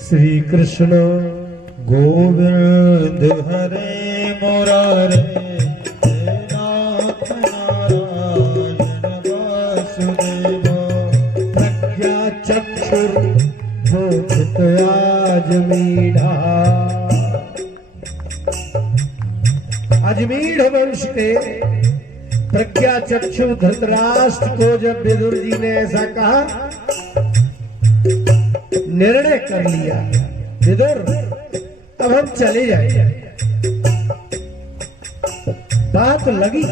श्री कृष्ण गोविंद हरे मुरारे नाथ नारायण वासुदेव प्रज्ञा चक्षुर मोक्षित आजमीढ़ा। अजमीढ़ वंश के प्रज्ञा चक्षु धृतराष्ट्र को जब विदुर जी ने ऐसा कहा, निर्णय कर लिया विदुर अब हम चले जाएंगे। बात लगी,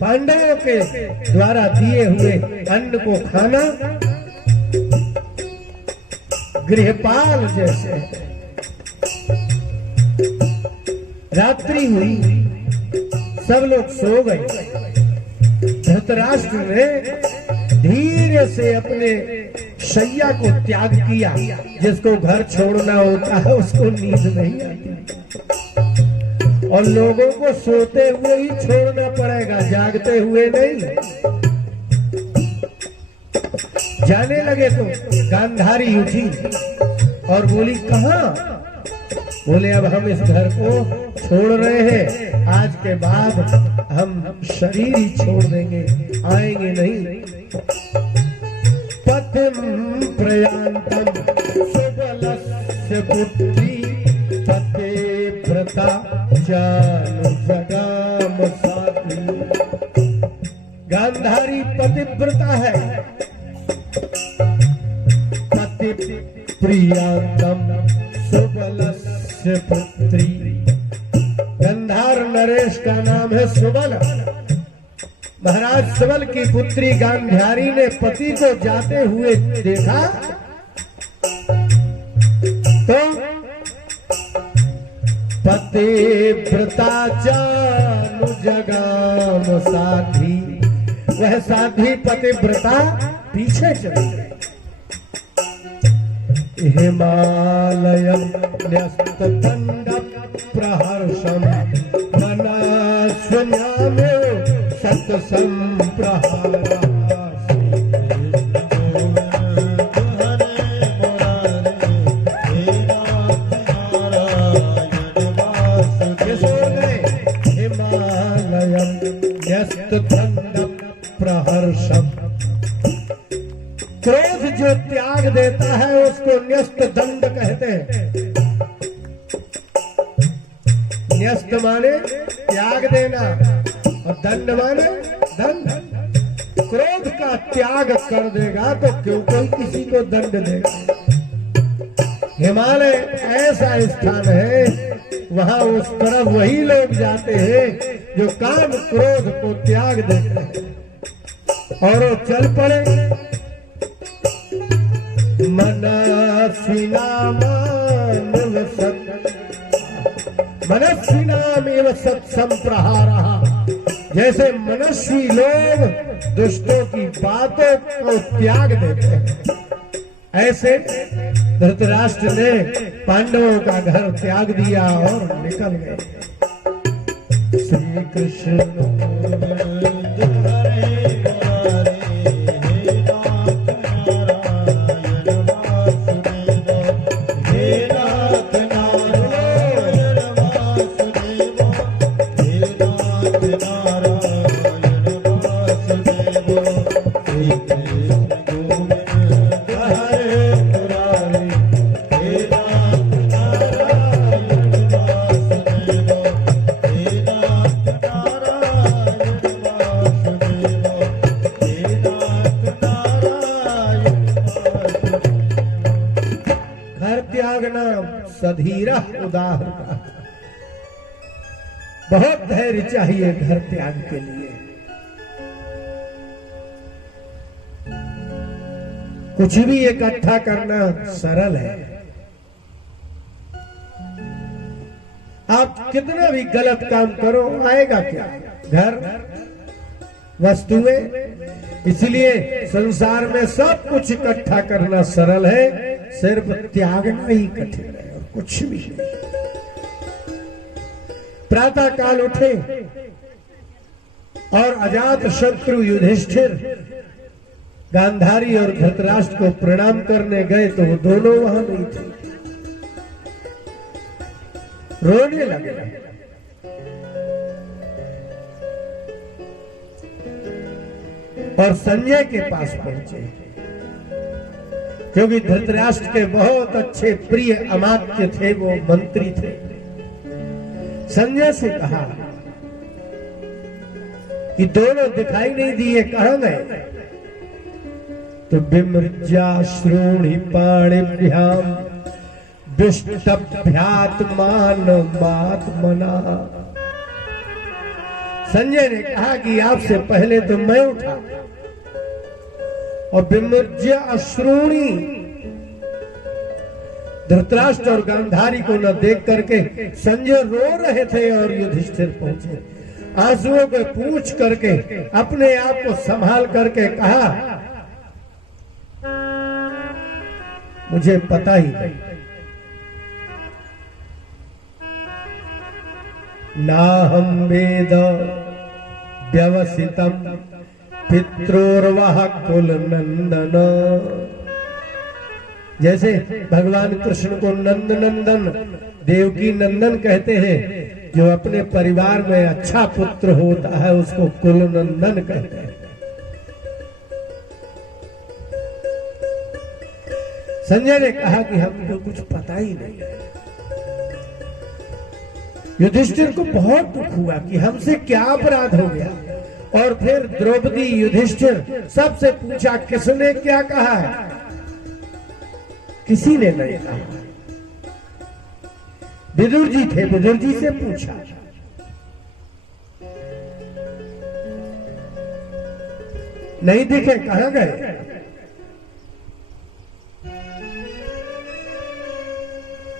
पांडवों के द्वारा दिए हुए अन्न को खाना गृहपाल जैसे। रात्रि हुई, सब लोग सो गए। धृतराष्ट्र ने धीरे से अपने शैया को त्याग किया। जिसको घर छोड़ना होता है उसको नींद नहीं आती, और लोगों को सोते हुए ही छोड़ना पड़ेगा, जागते हुए नहीं। जाने लगे तो गांधारी उठी और बोली, कहाँ? बोले, अब हम इस घर को छोड़ रहे हैं, आज के बाद हम शरीर ही छोड़ देंगे, आएंगे नहीं। पतिम प्रयांतम सुबलस्य पुत्री पते व्रता चानु जगाम साथी। गांधारी पतिव्रता है, पति प्रियांतम सुबलस्य पुत्री। गंधार नरेश का नाम है सुबल। महाराज सुबल की पुत्री गांधारी ने पति को जाते हुए देखा तो पति व्रता चानु जगाम साधी, वह साधी पतिव्रता पीछे चली गई। हिमालयम न्यस्तदंड प्रहर्षम मनस्वन्यामे सत्संप्रहारा। हिमालयम न्यस्तदंड प्रहर्षम। क्रोध जो त्याग देता है उसको न्यस्त दंड कहते हैं। न्यस्त माने त्याग देना और दंड माने दंड। क्रोध का त्याग कर देगा तो क्यों कोई किसी को दंड देगा। हिमालय ऐसा स्थान है, वहां उस तरफ वही लोग जाते हैं जो काम क्रोध को त्याग देते हैं और वो चल पड़े। मनस्विनामेव सत्संप्रहारः। जैसे मनस्वी लोग दुष्टों की बातों को त्याग देते हैं, ऐसे धृतराष्ट्र ने पांडवों का घर त्याग दिया और निकल गए। श्री कृष्ण सधीरा उदाहरण। बहुत धैर्य चाहिए घर त्याग के लिए। कुछ भी इकट्ठा करना सरल है। आप कितना भी गलत काम करो, आएगा क्या? घर, वस्तुएं। इसलिए संसार में सब कुछ इकट्ठा करना सरल है, सिर्फ त्यागना ही कठिन है। कुछ भी नहीं। प्रातः काल उठे और अजात शत्रु युधिष्ठिर गांधारी और धृतराष्ट्र को प्रणाम करने गए तो वो दोनों वहां नहीं थे, रोने लगे। और संजय के पास पहुंचे, क्योंकि धृतराष्ट्र के बहुत अच्छे प्रिय अमात्य थे, वो मंत्री थे। संजय से कहा कि दोनों दिखाई नहीं दिए, कहां गए? तो विमृज्याश्रूणि पाणिभ्याम विष्टभ्यात्मानमात्मना। संजय ने कहा कि आपसे पहले तो मैं उठा, और विमृज्य अश्रूणि, धृतराष्ट्र और गांधारी को न देख करके संजय रो रहे थे और युधिष्ठिर पहुंचे। आंसुओं को पूछ करके अपने आप को संभाल करके कहा, मुझे पता ही नहीं, नाहं वेद व्यवसितम पित्रोर्वः कुल नंदन। जैसे भगवान कृष्ण को नंद नंदन, देवकी नंदन कहते हैं, जो अपने परिवार में अच्छा पुत्र होता है उसको कुल नंदन कहते हैं। संजय ने कहा कि हमको कुछ पता ही नहीं। युधिष्ठिर को बहुत दुख हुआ कि हमसे क्या अपराध हो गया। और फिर द्रौपदी, युधिष्ठिर सबसे पूछा, किसने क्या कहा है? किसी ने नहीं कहा। विदुर जी थे, विदुर जी से पूछा। नहीं दिखे, कहां गए?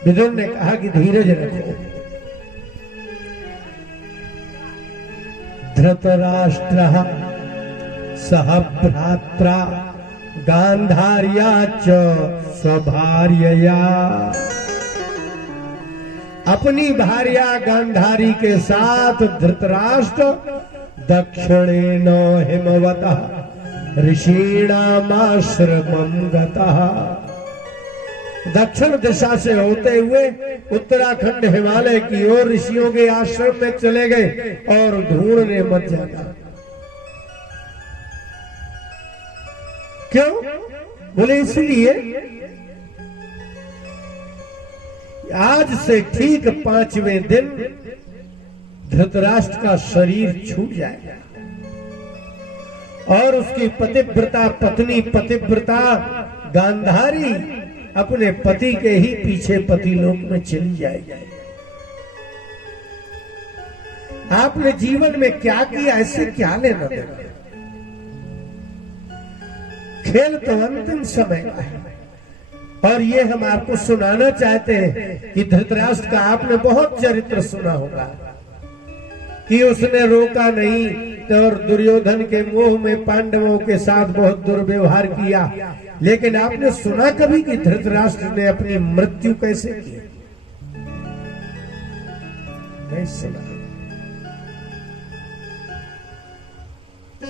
विदुर ने कहा कि धीरज रखो, धृतराष्ट्रः सह भ्रात्रा गांधार्या च स्वभार्यया। अपनी भार्या गांधारी के साथ धृतराष्ट्र दक्षिणेन हिमवतः ऋषीणामाश्रमं गतः। दक्षिण दिशा से होते हुए उत्तराखंड हिमालय की ओर ऋषियों के आश्रम में चले गए और ढूंढने मत जाना। क्यों? बोले इसलिए आज से ठीक 5वें दिन धृतराष्ट्र का शरीर छूट जाएगा और उसकी पतिव्रता पत्नी, पतिव्रता गांधारी अपने पति के ही पीछे पतिलोक में चली जाएगी। आपने जीवन में क्या किया, इससे क्या लेना देना? खेल तो अंतिम समय का है। और ये हम आपको सुनाना चाहते हैं कि धृतराष्ट्र का आपने बहुत चरित्र सुना होगा कि उसने रोका नहीं और दुर्योधन के मोह में पांडवों के साथ बहुत दुर्व्यवहार किया। लेकिन आपने सुना कभी कि धृतराष्ट्र ने अपनी मृत्यु कैसे की? नहीं सुना।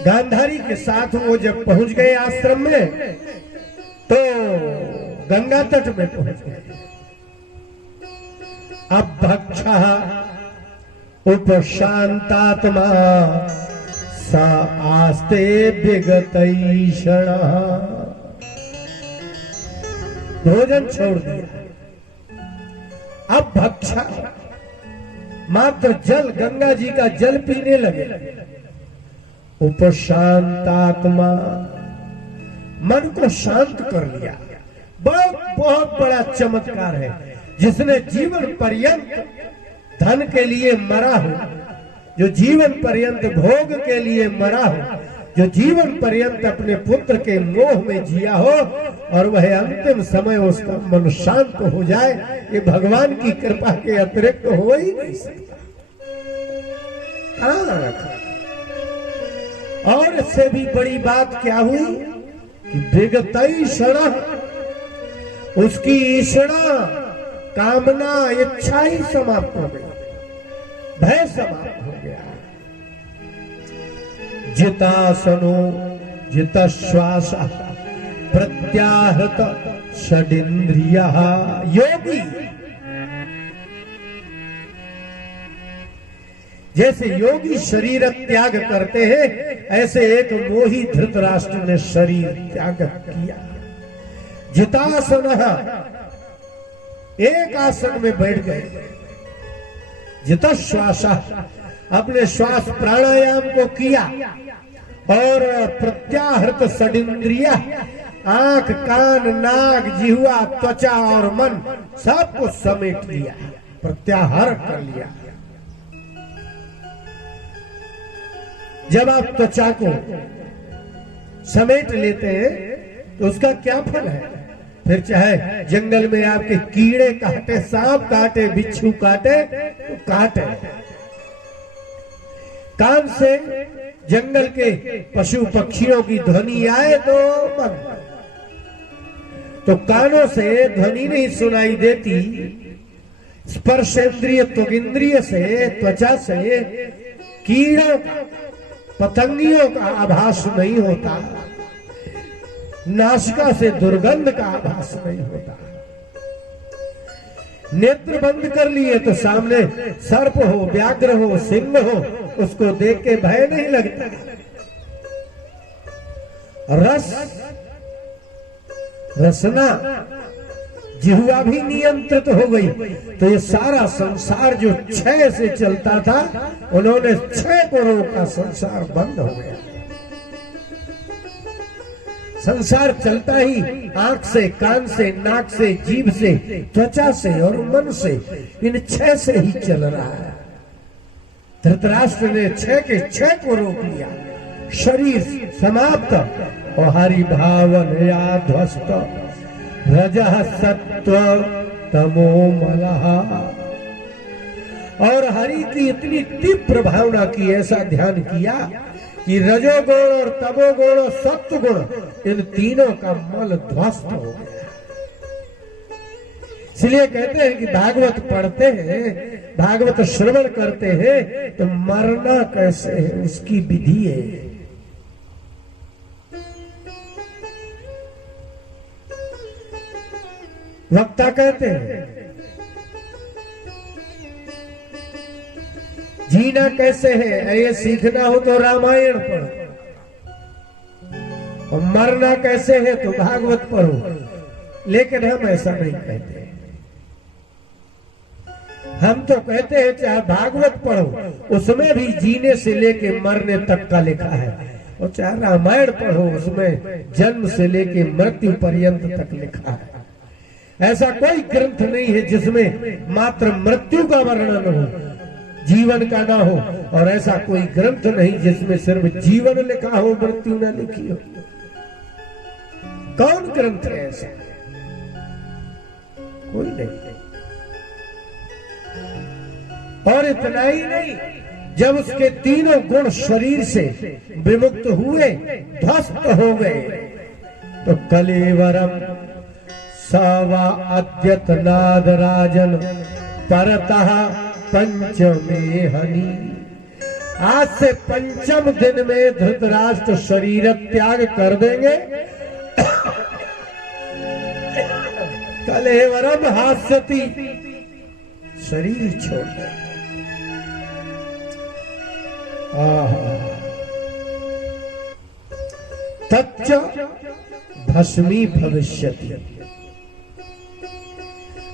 गांधारी के साथ वो जब पहुंच गए आश्रम में तो गंगा तट में पहुंच गए। अब भक्षः उपशांतात्मा सा आस्ते विगतैषणः। भोजन छोड़ दिया, अब भक्षा मात्र जल, गंगा जी का जल पीने लगे। उपशांतात्मा, मन को शांत कर लिया। बहुत बड़ा चमत्कार है। जिसने जीवन पर्यंत धन के लिए मरा हो, जो जीवन पर्यंत भोग के लिए मरा हो, जो जीवन पर्यंत अपने पुत्र के मोह में जिया हो और वह अंतिम समय उसका मन शांत हो जाए, ये भगवान की कृपा के अतिरिक्त हो ही नहीं सकता। और इससे भी बड़ी बात क्या हुई कि विगतैषणः, उसकी ईषणा, कामना, इच्छा ही समाप्त हो गई, भय समाप्त हो गया। जितासनो जित श्वास प्रत्याहृत षडिंद्रिया। योगी जैसे योगी शरीर त्याग करते हैं, ऐसे एक मोही धृतराष्ट्र ने शरीर त्याग किया। जितासन, एक आसन में बैठ गए। जित श्वास, अपने श्वास प्राणायाम को किया और प्रत्याहृत षडिंद्रिया, आंख कान नाक जिह्वा त्वचा और मन सब कुछ समेट लिया, प्रत्याहार कर लिया। जब आप त्वचा को समेट लेते हैं तो उसका क्या फल है? फिर चाहे जंगल में आपके कीड़े काटे, सांप काटे, बिच्छू काटे तो काटे। कान से जंगल के पशु पक्षियों की ध्वनि आए तो बंद, तो कानों से ध्वनि नहीं सुनाई देती। स्पर्शेंद्रिय त्वगिंद्रिय से, त्वचा से कीड़ों का, पतंगियों का आभास नहीं होता। नासिका से दुर्गंध का आभास नहीं होता। नेत्र बंद कर लिए तो सामने सर्प हो, व्याघ्र हो, सिंह हो, उसको देख के भय नहीं लगता। रस, रसना जिह्वा भी नियंत्रित हो गई, तो ये सारा संसार जो क्षय से चलता था, उन्होंने क्षय को रोका, संसार बंद हो गया। संसार चलता ही आंख से, कान से, नाक से, जीभ से, त्वचा से और मन से, इन छह से ही चल रहा है। धृतराष्ट्र ने छह के छह को रोक लिया। शरीर समाप्त और हरि भावन या ध्वस्त, रजः सत्व तमो मलः। और हरि की इतनी तीव्र भावना की, ऐसा ध्यान किया कि रजोगुण और तमोगुण और सत्वगुण, इन तीनों का मल ध्वस्त हो गया। इसलिए कहते हैं कि भागवत पढ़ते हैं, भागवत श्रवण करते हैं तो मरना कैसे है उसकी विधि है। वक्ता कहते हैं जीना कैसे है, ये सीखना हो तो रामायण पढ़ो, और मरना कैसे है तो भागवत पढ़ो। लेकिन हम ऐसा नहीं कहते। हम तो कहते हैं चाहे भागवत पढ़ो, उसमें भी जीने से लेके मरने तक का लिखा है, और चाहे रामायण पढ़ो, उसमें जन्म से लेके मृत्यु पर्यंत तक लिखा है। ऐसा कोई ग्रंथ नहीं है जिसमें मात्र मृत्यु का वर्णन हो, जीवन का ना हो, और ऐसा कोई ग्रंथ नहीं जिसमें सिर्फ जीवन लिखा हो, मृत्यु ना लिखी हो। कौन ग्रंथ है ऐसा? कोई नहीं। और इतना ही नहीं, जब उसके तीनों गुण शरीर से विमुक्त हुए, ध्वस्त हो गए, तो कलेवरम सवा अद्यतनाद राजन परतः पंचमे हनि। आज से पंचम दिन में धृतराष्ट्र शरीर त्याग कर देंगे। कलेवरम हास्यति, शरीर छोड़ देंगे। तच्च भस्मी भविष्यति।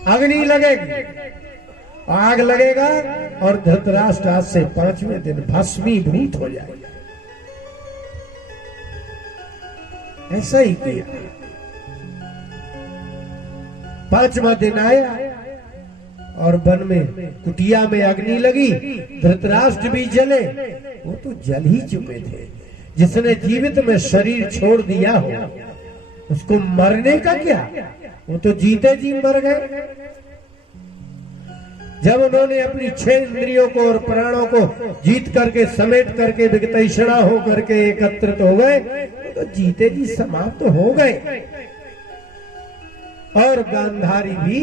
अग्नि लगेगी, आग लगेगा, और धृतराष्ट्र आज से 5वें दिन भस्मीभूत हो जाएगा। ऐसा ही किया। 5वां दिन आया और वन में कुटिया में अग्नि लगी, धृतराष्ट्र भी जले। वो तो जल ही चुके थे। जिसने जीवित में शरीर छोड़ दिया हो, उसको मरने का क्या, वो तो जीते जी मर गए। जब उन्होंने अपनी 6 इंद्रियों को और प्राणों को जीत करके, समेट करके, विगतैषणा हो करके एकत्रित हो गए, तो जीते जी समाप्त हो गए। और गांधारी भी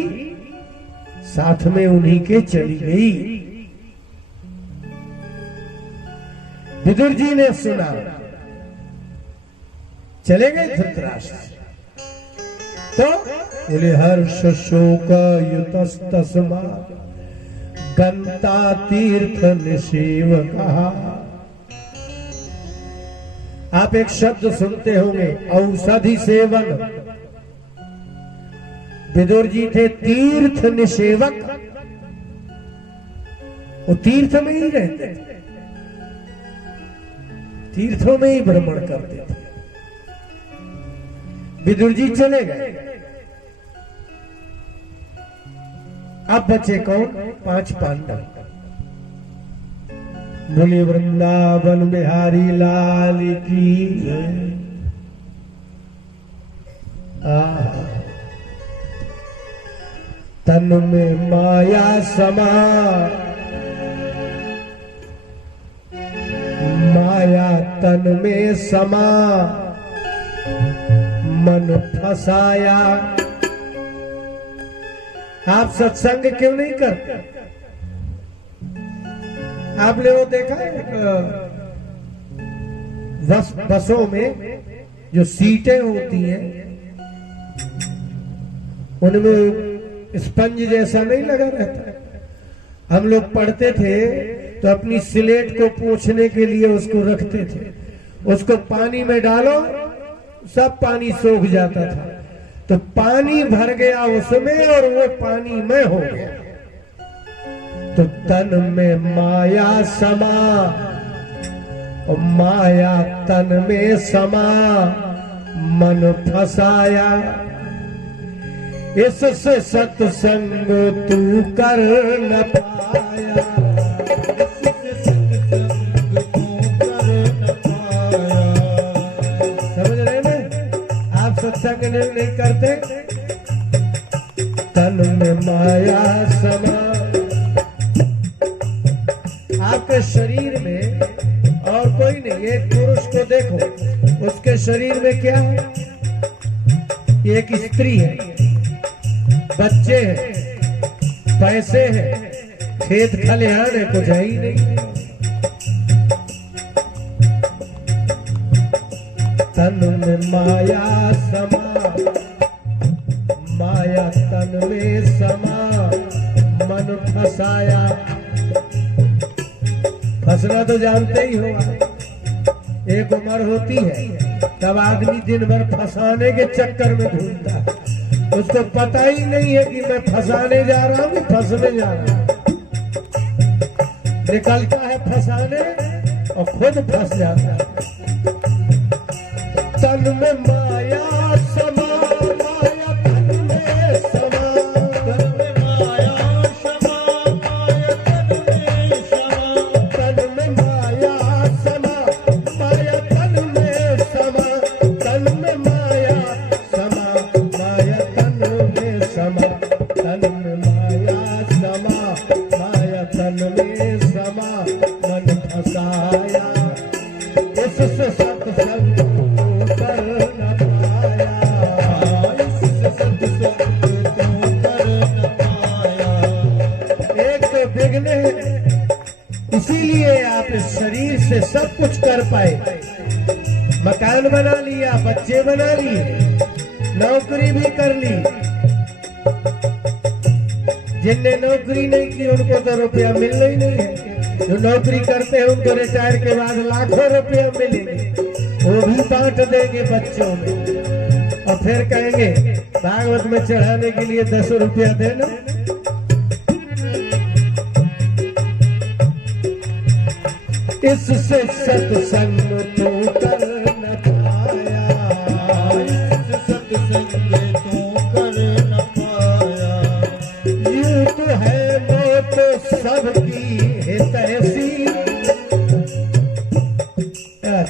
साथ में उन्हीं के चली गई। विदुर जी ने सुना चले गए धृतराष्ट्र। तो बोले हर्ष शोक युतस्तस्मा गंता तीर्थ निषेव कहा। आप एक शब्द सुनते होंगे औषधि सेवन। विदुर जी थे तीर्थ निषेवक, वो तीर्थ में ही रहते थे, तीर्थों में ही भ्रमण करते थे। विदुर जी चले गए। अब बचे कौन? 5 पांडव। बोले वृंदावन बिहारी लाल की जय। तन में माया समा, माया तन में समा, मन फसाया। आप सत्संग क्यों नहीं करते? आपने वो देखा है बसों में जो सीटें होती हैं उनमें स्पंज जैसा नहीं लगा रहता। हम लोग पढ़ते थे तो अपनी स्लेट को पोंछने के लिए उसको रखते थे, उसको पानी में डालो सब पानी सूख जाता था। तो पानी भर गया उसमें और वो पानी में हो गया। तो तन में माया समा और माया तन में समा, मन फसाया। इससे सत्संग तू कर न पाया, समझ रहे ना? आप सत्संग नहीं करते। तन में माया समा, आपके शरीर में और कोई नहीं। एक पुरुष को देखो, उसके शरीर में क्या है? एक स्त्री है, बच्चे हैं, पैसे हैं, खेत खलिहान है, कुछ है ही नहीं। तन में माया समा, माया तन में समा, मन फसाया। फंसना तो जानते ही हो। एक उम्र होती है तब आदमी दिन भर फंसाने के चक्कर में घूमता है, उसको पता ही नहीं है कि मैं फंसाने जा रहा हूं, फंसने जा रहा हूं। निकलता है फंसाने और खुद फंस जाता है। तन में माया समा, माया तन में समा, तन में माया समा, माया तन में समा, तन में माया समा, माया तन में समा, तन में माया समा, माया तन में समा, तन में माया समा, माया तन में समा, मन फसाया। इससे सत्संग कर न पाया, इससे सत्संग कर न पाया। एक तो विघ्न है, इसीलिए आप इस शरीर से सब कुछ कर पाए। मकान बना लिया, बच्चे बना लिए, नौकरी भी कर ली। जिनने नौकरी नहीं की उनको तो रुपया मिलना ही नहीं है। जो नौकरी करते हैं उनको रिटायर के बाद लाखों रुपया मिलेंगे, वो भी बांट देंगे बच्चों में और फिर कहेंगे भागवत में चढ़ाने के लिए 10 रुपया देना। इससे सत्संग तो कर न पाया, इससे सत्संग तो कर न पाया। यूं तो है मौत सबकी हितैषी।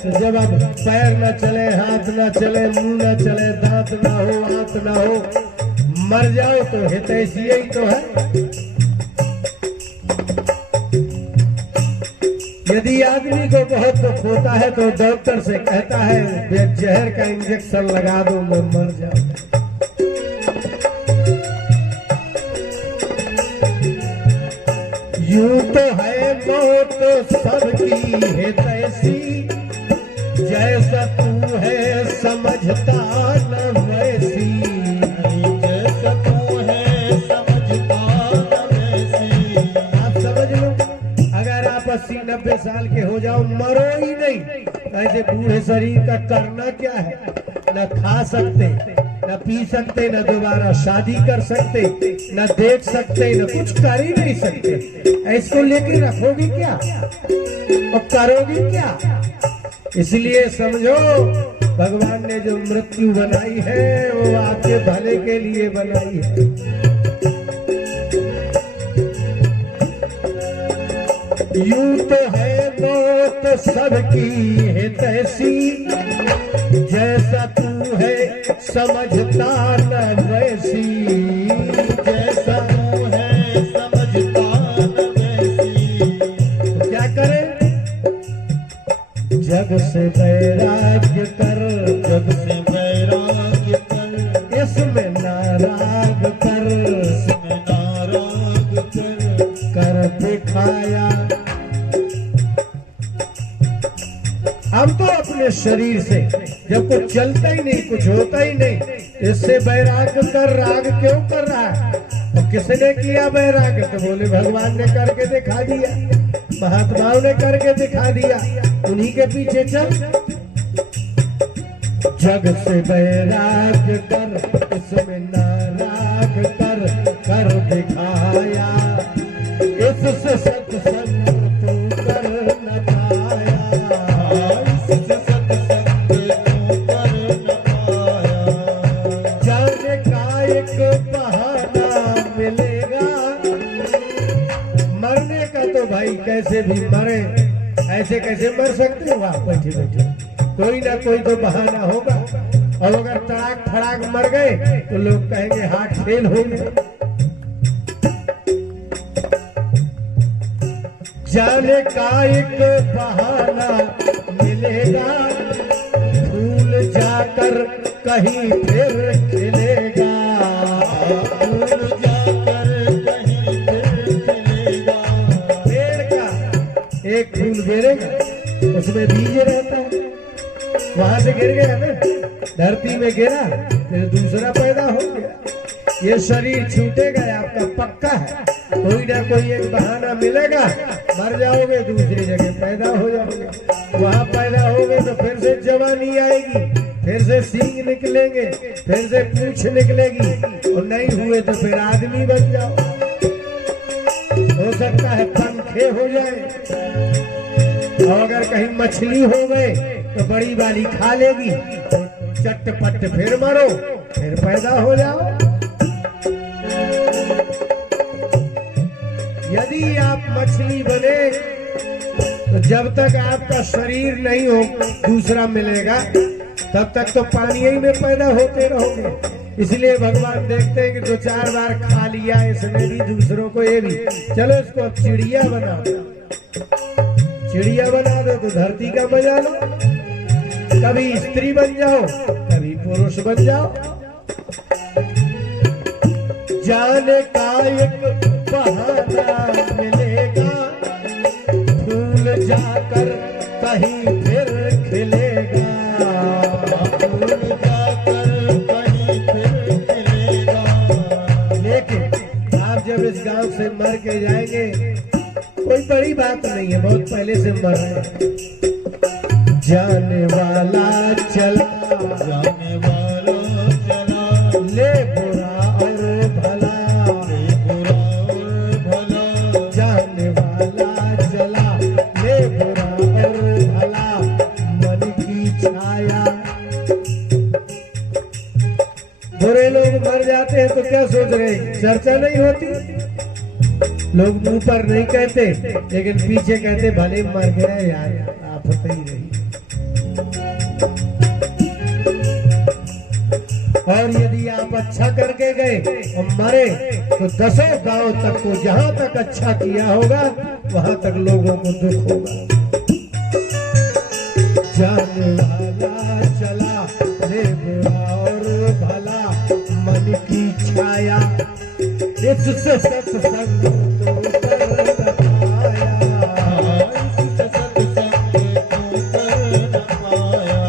जब अब पैर न चले, हाथ न चले, मुंह न चले, दांत न हो, आंख न हो, मर जाओ तो हितैषी ही तो है। यदि आदमी को बहुत दुख होता है तो डॉक्टर से कहता है जहर का इंजेक्शन लगा दो, मैं मर जाऊं। यूं तो है मौत सबकी हितैषी, जैसा तू तू है समझता न वैसी, जैसा तू है समझता न वैसी। आप समझ लो, अगर आप 80-90 साल के हो जाओ, मरो ही नहीं, ऐसे बूढ़े शरीर का करना क्या है? न खा सकते, न पी सकते, न दोबारा शादी कर सकते, न देख सकते, न कुछ कर ही नहीं सकते। इसको लेके रखोगी क्या और करोगी क्या? इसलिए समझो, भगवान ने जो मृत्यु बनाई है वो आपके भले के लिए बनाई है। यूं तो है मौत सबकी है तैसी, जैसा तू है समझता न वैसी, जैसा तू है समझता न वैसी। तो क्या करें? जग से वैराग्य कर, जग से वैराग्य कर, इसमें नाराग कर, इसमें नाराग कर, कर दिखाया। हम तो अपने शरीर से जब कुछ चलता ही नहीं, कुछ होता ही नहीं, इससे वैराग्य कर, राग क्यों कर रहा है? और किसने किया वैराग्य? तो बोले भगवान ने करके दिखा दिया, महात्माओं ने करके दिखा दिया, उन्हीं के पीछे चल। जग से वैराग्य कर, इसमें नाराग कर, कर दिखाया। इससे सत्संग तू कर न पाया, इससे सत्संग तू कर न पाया। जाने का एक बहाना मिलेगा, मरने का तो भाई कैसे भी मरे, ऐसे कैसे मर सकते हो आप बैठे बैठे? कोई ना कोई तो बहाना होगा। और अगर तड़ाक फड़ाक मर गए तो लोग कहेंगे हार्ट फेल हो गया। जाने का एक बहाना मिलेगा, भूल जाकर कहीं फिर खिलेगा, भूल जाकर कहीं फिर खिलेगा। पेड़ का एक फूल गिरेगा, उसमें बीज रहता है, वहां से गिर गया ना, धरती में गिरा, फिर दूसरा पैदा हो गया। ये शरीर छूटेगा, आपका पक्का है, कोई ना कोई एक बहाना मिलेगा, मर जाओगे, दूसरी जगह पैदा हो जाओगे, वहां पैदा होगे तो फिर से जवानी आएगी, फिर से सींग निकलेंगे, फिर से पूंछ निकलेगी, और नहीं हुए तो फिर आदमी बन जाओ, हो सकता है पंखे हो जाए। और अगर कहीं मछली हो गए तो बड़ी वाली खा लेगी, चटपट फिर मरो, फिर पैदा हो जाओ। यदि आप मछली बने तो जब तक आपका शरीर नहीं हो दूसरा मिलेगा, तब तक तो पानी ही में पैदा होते रहोगे। इसलिए भगवान देखते हैं कि 2-4 बार खा लिया इसने भी, दूसरों को ये भी, चलो इसको अब चिड़िया बना दो, चिड़िया बना दो तो धरती का मजा लो, कभी स्त्री बन जाओ, कभी पुरुष बन जाओ। जाने का एक बहाना मिलेगा, भूल जाकर कहीं फिर खिलेगा, भूल जाकर कहीं फिर खिलेगा। लेकिन आप जब इस गांव से मर के जाएंगे, कोई बड़ी बात नहीं है, बहुत पहले से मर रहे हैं। जाने वाला चला, जाने वाला चला, ले बुरा और भला, ले बुरा और भला। जाने वाला चला, ले बुरा और भला, मन की छाया। बुरे लोग मर जाते हैं तो क्या सोच रहे हैं, चर्चा नहीं होती, लोग मुंह पर नहीं कहते, लेकिन पीछे कहते भले मर गया यार, आप होते ही रही। और यदि आप अच्छा करके गए और मरे तो 10 गांव तक को, जहां तक अच्छा किया होगा वहां तक लोगों को दुख होगा। जाने वाला चला, ले बुरा और भला, मन की छाया। इससे सत्संग तो कर न पाया, इससे सत्संग तू कर न पाया।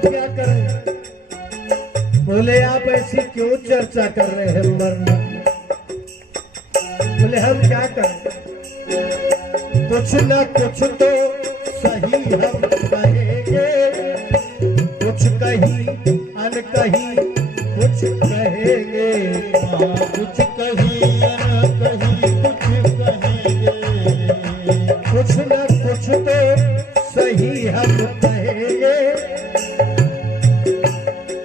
आप क्या करें? बोले आप ऐसी क्यों चर्चा कर रहे हैं मरने की? बोले हम क्या करें, कुछ न कुछ तो सही हम कहेंगे, कुछ कहीं अनकहीं कुछ कहेंगे। कुछ कहीं न कहीं कुछ कहेंगे, कुछ न कुछ तो सही हम कहेंगे,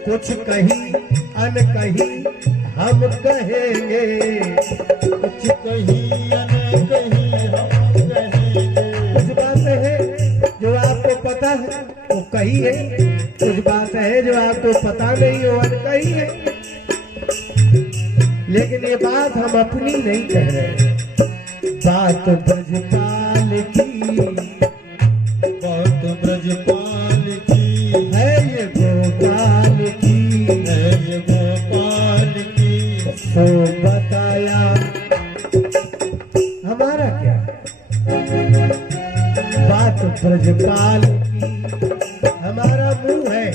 कुछ कहीं अनकहीं हम कहेंगे। कुछ कहीं न कहीं हम कहेंगे। कुछ बातें हैं जो आपको पता है वो कही है, कुछ बातें हैं जो आपको पता नहीं हो अनकही है। लेकिन ये बात हम अपनी नहीं कह रहे, बात ब्रजपाल की, बात ब्रजपाल की है ये गोपाल की, है, ये गोपाल की। सो बताया हमारा क्या, बात ब्रजपाल की। हमारा मुंह है,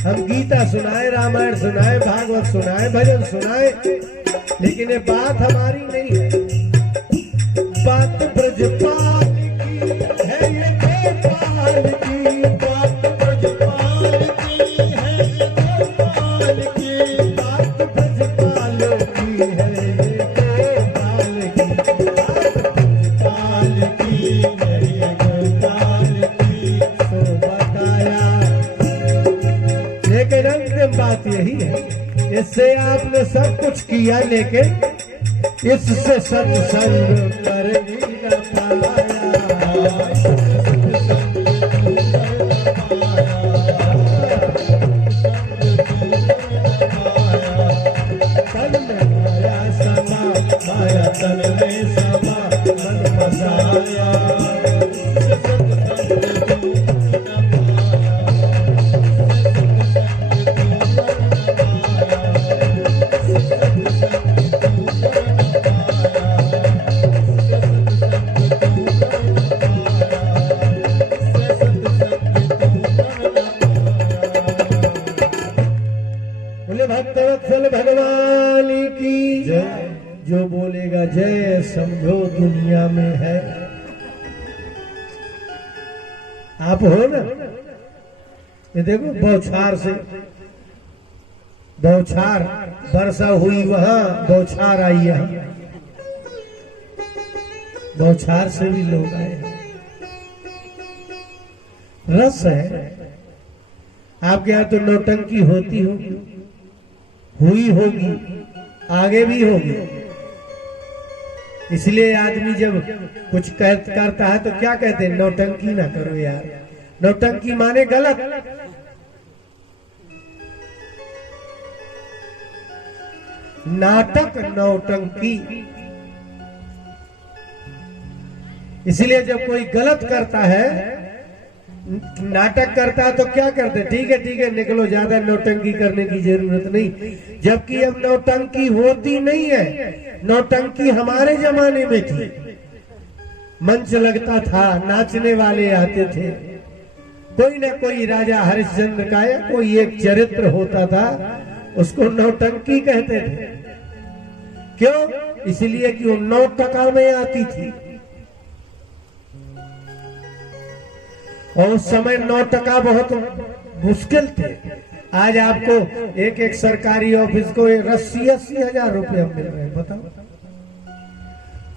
हम गीता सुनाए, रामायण सुनाए, भागवत सुनाए, भजन सुनाए, लेकिन ये बात हमारी नहीं है। बात ब्रजपाल की है, ये गोपाल की, बात ब्रजपाल की है, ये गोपाल की। बात ब्रजपाल की है, ये गोपाल की, गोपाल की है, ये गोपाल की। सो बताया। लेकिन अंतिम बात यही है, इससे आपने सब कुछ किया, लेकिन इससे सत्संग कर ही न पाया। तन में माया समा, माया तन में समा, मन फसाया। बोले भक्तवत्सल भगवान की जय। जो बोलेगा जय समझो दुनिया में है आप हो ना। ये देखो बौछार से, बौछार वर्षा हुई वहां, बौछार आई यहाँ, बौछार से भी लोग आए। रस है। आपके यहाँ तो नौटंकी होती होगी, हुई होगी, आगे भी होगी। इसलिए आदमी जब कुछ करता है तो क्या कहते हैं, नौटंकी ना करो यार। नौटंकी माने गलत। नाटक नौटंकी। इसलिए जब कोई गलत करता है, नाटक करता है तो क्या करते, ठीक है निकलो, ज्यादा नौटंकी करने की जरूरत नहीं। जबकि अब नौटंकी होती नहीं है। नौटंकी हमारे जमाने में थी। मंच लगता था, नाचने वाले आते थे, कोई ना कोई राजा हरिश्चंद्र का या कोई एक चरित्र होता था, उसको नौटंकी कहते थे। क्यों? इसलिए कि वो 9 टका में आती थी और उस समय 9 टका बहुत मुश्किल थे। आज आपको एक एक सरकारी ऑफिस को 80-80 हजार रुपया मिल रहे हैं, बताओ।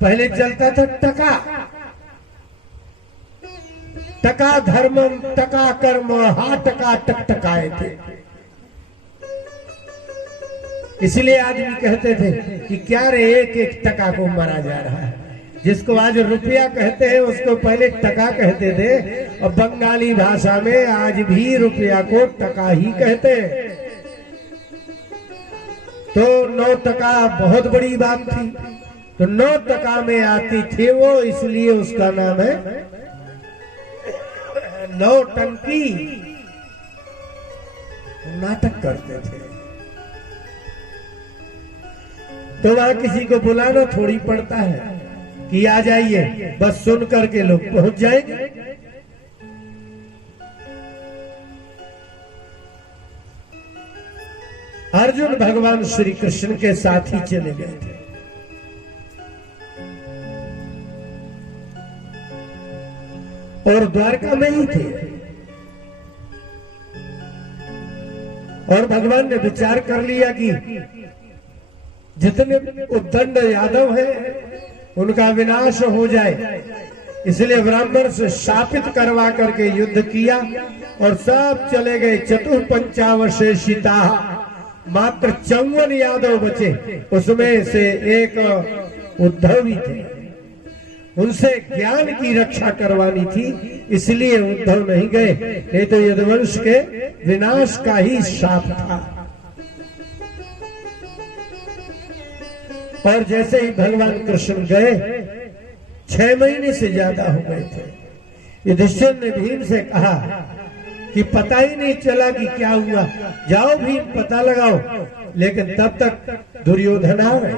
पहले चलता था टका, टका धर्मम टका कर्म हा टका टकटकाए थे। इसलिए आदमी कहते थे कि क्या रे एक एक टका को मारा जा रहा है। जिसको आज रुपया कहते हैं उसको पहले टका कहते थे, और बंगाली भाषा में आज भी रुपया को टका ही कहते हैं। तो 9 टका बहुत बड़ी बात थी, तो 9 टका में आती थी वो, इसलिए उसका नाम है नौटंकी। नाटक करते थे। तो वहां किसी को बुलाना थोड़ी पड़ता है कि आ जाइए, बस सुन करके लोग पहुंच जाएंगे। अर्जुन भगवान श्री कृष्ण के साथ ही चले गए थे। और द्वारका में ही थे। और भगवान ने विचार कर लिया कि जितने उद्दंड यादव हैं उनका विनाश हो जाए, इसलिए ब्राह्मण से शापित करवा करके युद्ध किया और सब चले गए। चतुर्पंचावशेषिता, मात्र 54 यादव बचे, उसमें से एक उद्धव भी थे। उनसे ज्ञान की रक्षा करवानी थी, इसलिए उद्धव नहीं गए, नहीं तो यदुवंश के विनाश का ही शाप था। और जैसे ही भगवान कृष्ण गए, 6 महीने से ज्यादा हो गए थे। युधिष्ठिर ने भीम से कहा कि पता ही नहीं चला कि क्या हुआ, जाओ भीम पता लगाओ। लेकिन तब तक दुर्योधन आ गए,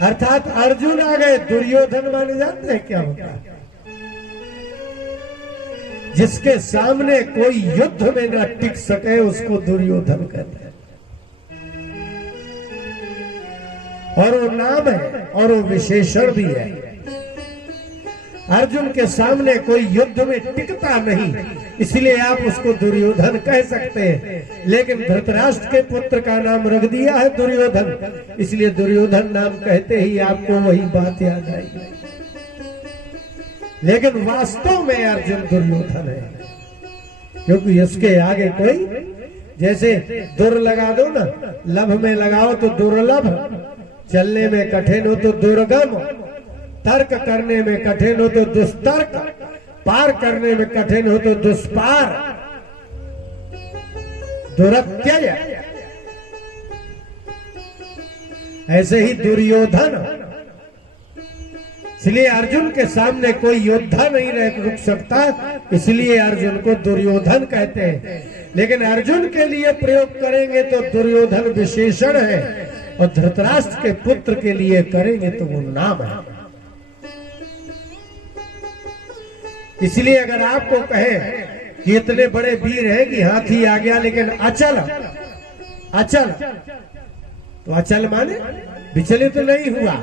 अर्थात अर्जुन आ गए। दुर्योधन माने जाते हैं क्या होता है? जिसके सामने कोई युद्ध में न टिक सके उसको दुर्योधन कहते हैं। और वो नाम है और वो विशेषण भी है। अर्जुन के सामने कोई युद्ध में टिकता नहीं, इसलिए आप उसको दुर्योधन कह सकते हैं। लेकिन धृतराष्ट्र के पुत्र का नाम रख दिया है दुर्योधन, इसलिए दुर्योधन नाम कहते ही आपको वही बात याद आएगी। लेकिन वास्तव में अर्जुन दुर्योधन है, क्योंकि इसके आगे कोई, जैसे दुर लगा दो ना, लभ में लगाओ तो दुर्लभ, चलने में कठिन हो तो दुर्गम, तर्क करने में कठिन हो तो दुस्तर्क, पार करने में कठिन हो तो दुष्पार, दुरत्यय। ऐसे ही दुर्योधन। इसलिए अर्जुन के सामने कोई योद्धा नहीं रुक सकता, इसलिए अर्जुन को दुर्योधन कहते हैं। लेकिन अर्जुन के लिए प्रयोग करेंगे तो दुर्योधन विशेषण है, और धृतराष्ट्र के पुत्र के लिए करेंगे तो वो नाम है। इसलिए अगर आपको कहे कि इतने बड़े वीर हैं कि हाथी आ गया लेकिन अचल, अचल, तो अचल माने विचलित तो नहीं हुआ,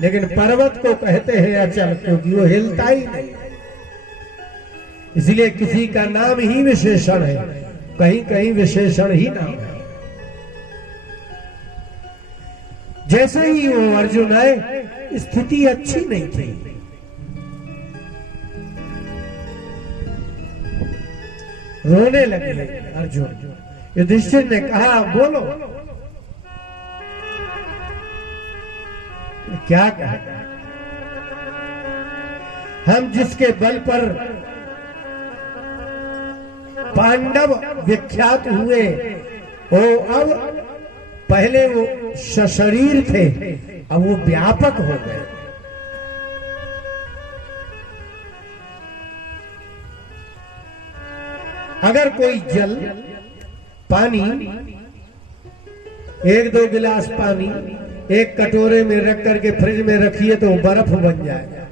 लेकिन पर्वत को कहते हैं अचल, क्योंकि वो हिलता ही नहीं। इसलिए किसी का नाम ही विशेषण है, कहीं कहीं विशेषण ही नाम है। जैसे ही वो अर्जुन आए, स्थिति अच्छी नहीं थी। रोने लगे अर्जुन। युधिष्ठिर ने कहा बोलो, क्या कहा? हम जिसके बल पर पांडव विख्यात हुए, वो अब पहले वो सशरीर थे, अब वो व्यापक हो गए। अगर कोई जल, पानी, 1-2 गिलास पानी एक कटोरे में रख करके फ्रिज में रखिए तो बर्फ बन जाएगा।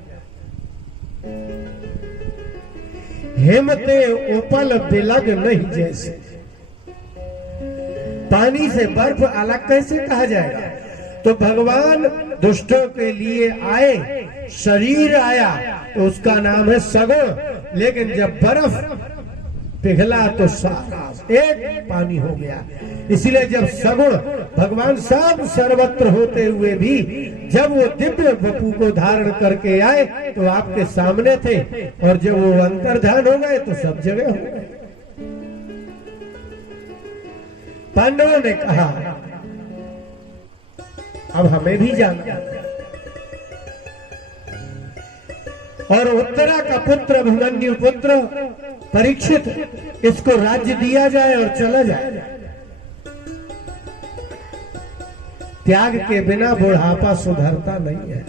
हिमते उपल बिलग नहीं जैसे। पानी से बर्फ अलग कैसे कहा जाएगा? तो भगवान दुष्टों के लिए आए, शरीर आया तो उसका नाम है सगुण। लेकिन जब बर्फ पिघला तो सारा एक पानी हो गया। इसलिए जब सगुण भगवान सब सर्वत्र होते हुए भी जब वो दिव्य वपु को धारण करके आए तो आपके सामने थे, और जब वो अंतर्धान हो गए तो सब जगह हो गए। पांडवों ने कहा अब हमें भी जाना, और उत्तरा का पुत्र अभिमन्यु पुत्र परीक्षित, इसको राज्य दिया जाए और चला जाए। त्याग के बिना बुढ़ापा सुधरता नहीं है।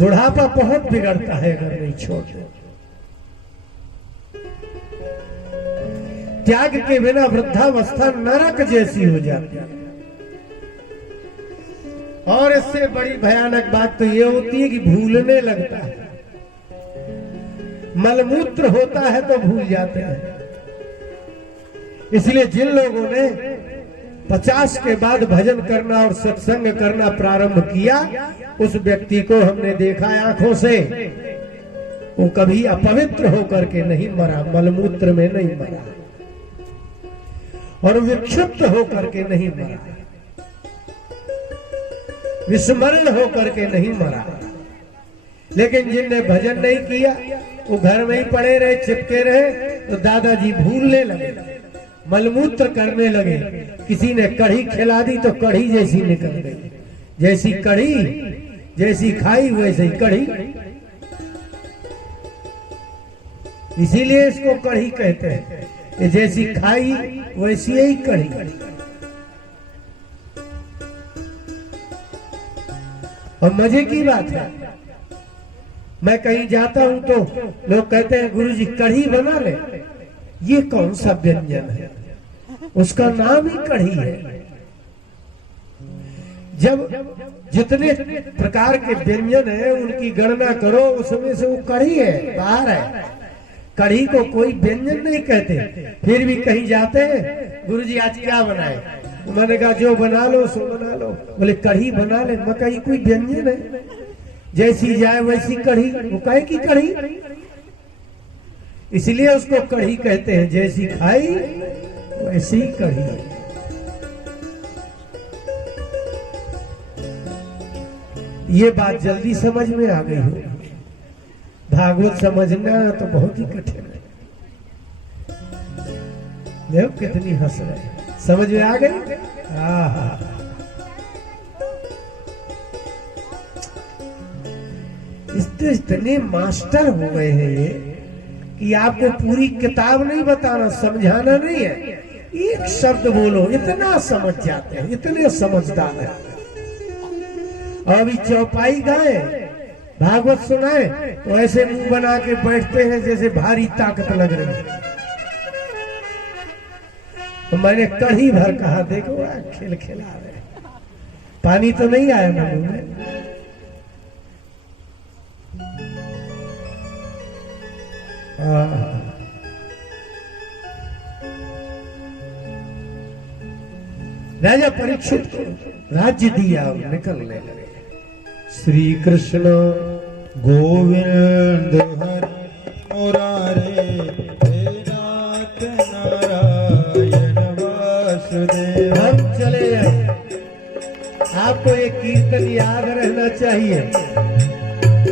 बुढ़ापा बहुत बिगड़ता है अगर नहीं छोड़ो। त्याग के बिना वृद्धावस्था नरक जैसी हो जाती है। और इससे बड़ी भयानक बात तो ये होती है कि भूलने लगता है। मलमूत्र होता है तो भूल जाते हैं। इसलिए जिन लोगों ने 50 के बाद भजन करना और सत्संग करना प्रारंभ किया, उस व्यक्ति को हमने देखा आंखों से, वो कभी अपवित्र होकर के नहीं मरा, मलमूत्र में नहीं मरा और विक्षिप्त होकर के नहीं मरा, विस्मरण होकर के नहीं मरा। लेकिन जिनने भजन नहीं किया, वो घर में ही पड़े रहे, चिपके रहे, तो दादाजी भूलने लगे, मलमूत्र करने लगे। किसी ने कढ़ी खिला दी तो कढ़ी जैसी निकल गई, जैसी कढ़ी जैसी खाई वैसे ही कढ़ी। इसीलिए इसको कढ़ी कहते हैं, ये जैसी खाई वैसी ही कढ़ी। और मजे की बात है, मैं कहीं जाता हूं तो लोग कहते हैं गुरुजी कढ़ी बना ले। ये कौन सा व्यंजन है? उसका नाम ही कढ़ी है। जब जितने प्रकार के व्यंजन है उनकी गणना करो, उसमें से वो कढ़ी है, बाहर है। कढ़ी को कोई व्यंजन नहीं कहते। फिर भी कहीं जाते हैं, गुरुजी आज क्या बनाए? मैंने कहा जो बना लो सो बना लो। बोले कढ़ी बना ले। मैं कही कोई व्यंजन है? जैसी जाए वैसी कढ़ी। वो कहे की कढ़ी, इसलिए उसको कढ़ी कहते हैं। जैसी खाई वैसी कढ़ी। ये बात जल्दी समझ में आ गई हो। भागवत समझना तो बहुत ही कठिन है। देखो कितनी हंस रहे, समझ में आ गई? इतने मास्टर हो गए हैं ये कि आपको पूरी किताब नहीं बताना, समझाना नहीं है। एक शब्द बोलो, इतना समझ जाते हैं, इतने समझदार है। और अभी चौपाई गाए, भागवत सुनाए तो ऐसे मुंह बना के बैठते हैं जैसे भारी ताकत लग रही है। तो मैंने कढ़ी भर कहा, देखो खेल खिला रहे, पानी तो नहीं आया ना मुंह में। राजा परीक्षित को राज्य दिया और निकलने लगे। श्री कृष्ण गोविंद हरि मुरारे, हे नाथ नारायण वासुदेव। हम चले जाए, आपको एक कीर्तन याद रहना चाहिए।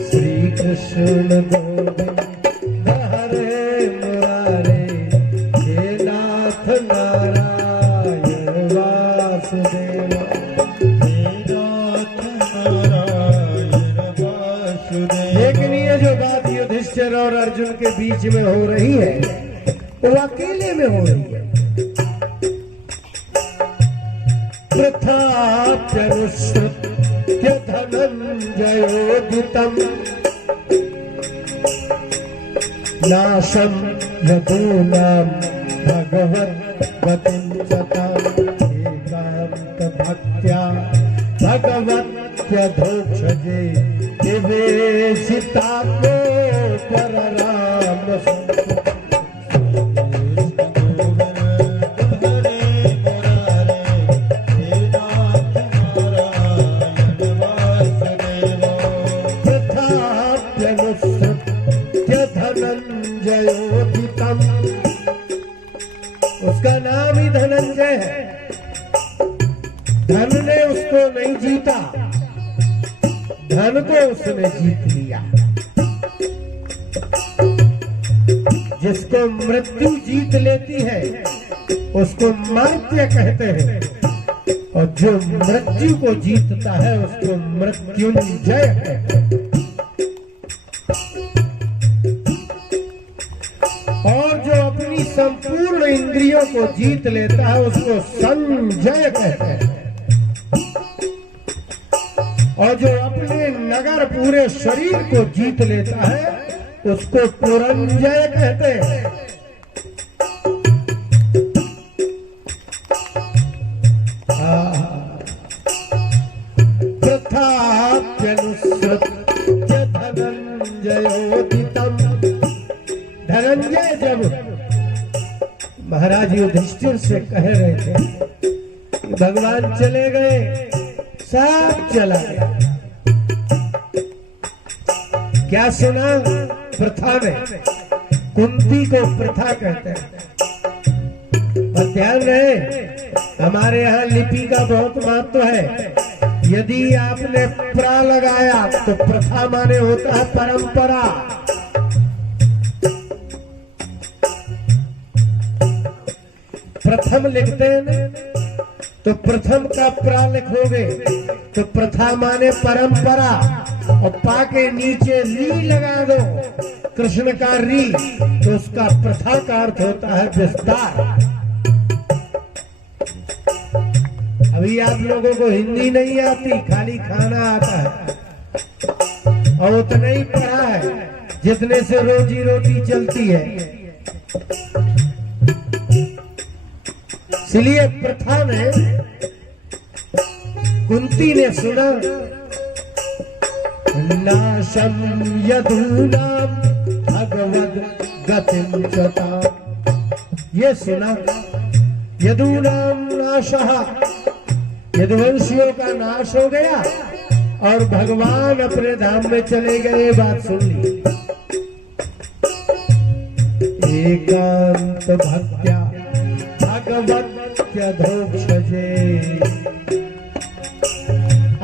श्री कृष्ण गोविंद हरे मुरारे, हे नाथ नारायण वासुदेव। लेकिन ये जो बात युधिष्ठिर और अर्जुन के बीच में हो रही है, वो अकेले में हो रही है। प्रथाप्यनुसृत्य धनञ्जयोदितं नाशं यदूनां भगवद्गतिं चताम् एकान्तभक्त्या भगवत्यधोक्षजे निवेशितात्मो परराम धनंजयोदितम। उसका नाम ही धनंजय है। धन ने उसको नहीं जीता, धन को उसने जीत लिया। जिसको मृत्यु जीत लेती है उसको मर्त्य कहते हैं, और जो मृत्यु को जीतता है उसको मृत्युंजय कहते हैं। और जो अपनी संपूर्ण इंद्रियों को जीत लेता है उसको संजय कहते हैं। और जो अपने नगर पूरे शरीर को जीत लेता है उसको पुरंजय कहते हैं। प्रथाप्यनुसृत्य धनंजयोदितम् धनंजय जब महाराज युधिष्ठिर से कह रहे थे कि भगवान चले गए, सब चला गया, क्या सुना? प्रथा में, कुंती को प्रथा कहते हैं। और ध्यान रहे, हमारे यहाँ लिपि का बहुत महत्व है। यदि आपने प्रा लगाया तो प्रथा माने होता है परंपरा। प्रथम लिखते हैं ना, तो प्रथम का प्रा लिखोगे तो प्रथा माने परंपरा, और पा के नीचे री लगा दो, कृष्ण का री, तो उसका प्रथा का अर्थ होता है विस्तार। अभी आप लोगों को हिंदी नहीं आती, खाली खाना आता है और उतना ही पढ़ा है जितने से रोजी रोटी चलती है। इसलिए प्रथा ने, कुंती ने सुना नाशम यदूनाम भगवद गतिम चता, ये सुना यदूनाम नाशः, यदुवंशियों का नाश हो गया और भगवान अपने धाम में चले गए। बात सुन ली। एकांत भक्त्या भगवत्यधोक्षजे,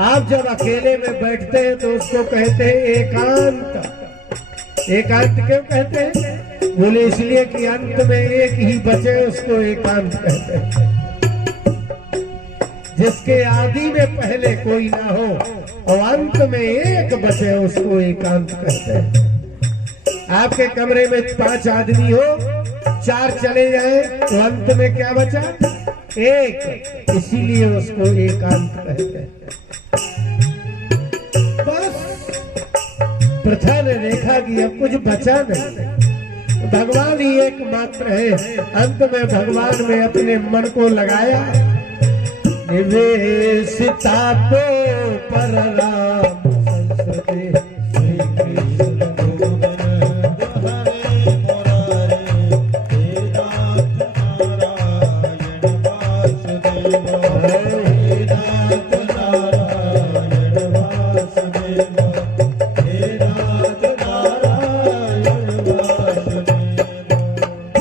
आप जब अकेले में बैठते हैं तो उसको कहते हैं एकांत। एकांत क्यों कहते हैं? बोले इसलिए कि अंत में एक ही बचे, उसको एकांत कहते हैं। जिसके आदि में पहले कोई ना हो और अंत में एक बचे, उसको एकांत कहते हैं। आपके कमरे में 5 आदमी हो, 4 चले जाए तो अंत में क्या बचा? एक, इसीलिए उसको एकांत कहते हैं। बस प्रथा ने देखा कि अब कुछ बचा नहीं, भगवान ही एकमात्र है। अंत में भगवान में अपने मन को लगाया, निवेशिता तो पर राम संस्कृति, श्री कृष्ण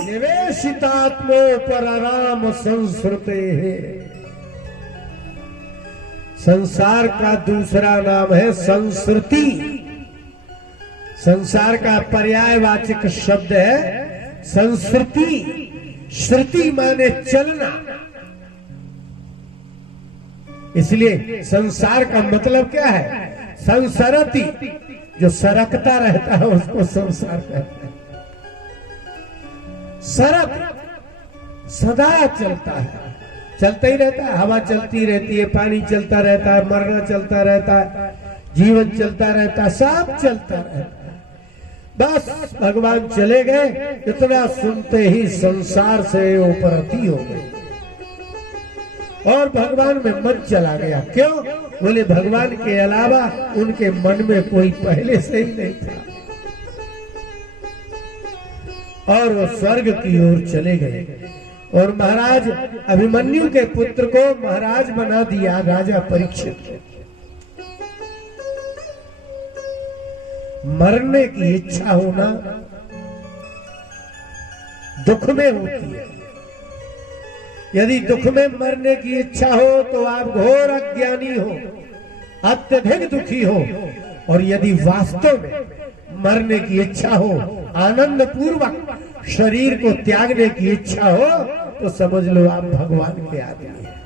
निवेशितात्मो पर राम संस्कृते है। संसार का दूसरा नाम है संस्कृति। संसार का पर्यायवाचक शब्द है संस्कृति। श्रुति माने चलना, इसलिए संसार का मतलब क्या है? संसरति, जो सरकता रहता है उसको संसार कहते हैं। सरक सदा चलता है, चलता ही रहता है, हवा चलती रहती है, पानी चलता रहता है, मरना चलता रहता है, जीवन चलता रहता है, सब चलता रहता है। बस भगवान चले गए, इतना सुनते ही संसार से उपरति हो गए और भगवान में मन चला गया। क्यों? बोले भगवान के अलावा उनके मन में कोई पहले से ही नहीं था और वो स्वर्ग की ओर चले गए। और महाराज अभिमन्यु के पुत्र को महाराज बना दिया राजा परीक्षित। मरने की इच्छा होना दुख में होती है। यदि दुख में मरने की इच्छा हो तो आप घोर अज्ञानी हो, अत्यधिक दुखी हो, और यदि वास्तव में मरने की इच्छा हो, आनंद पूर्वक शरीर को त्यागने की इच्छा हो, तो समझ लो आप भगवान के आदमी हैं।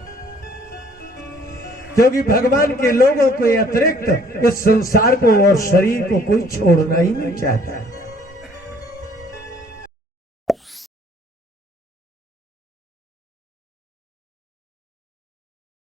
क्योंकि भगवान के लोगों के अतिरिक्त इस संसार को और शरीर को कोई छोड़ना ही नहीं चाहता है।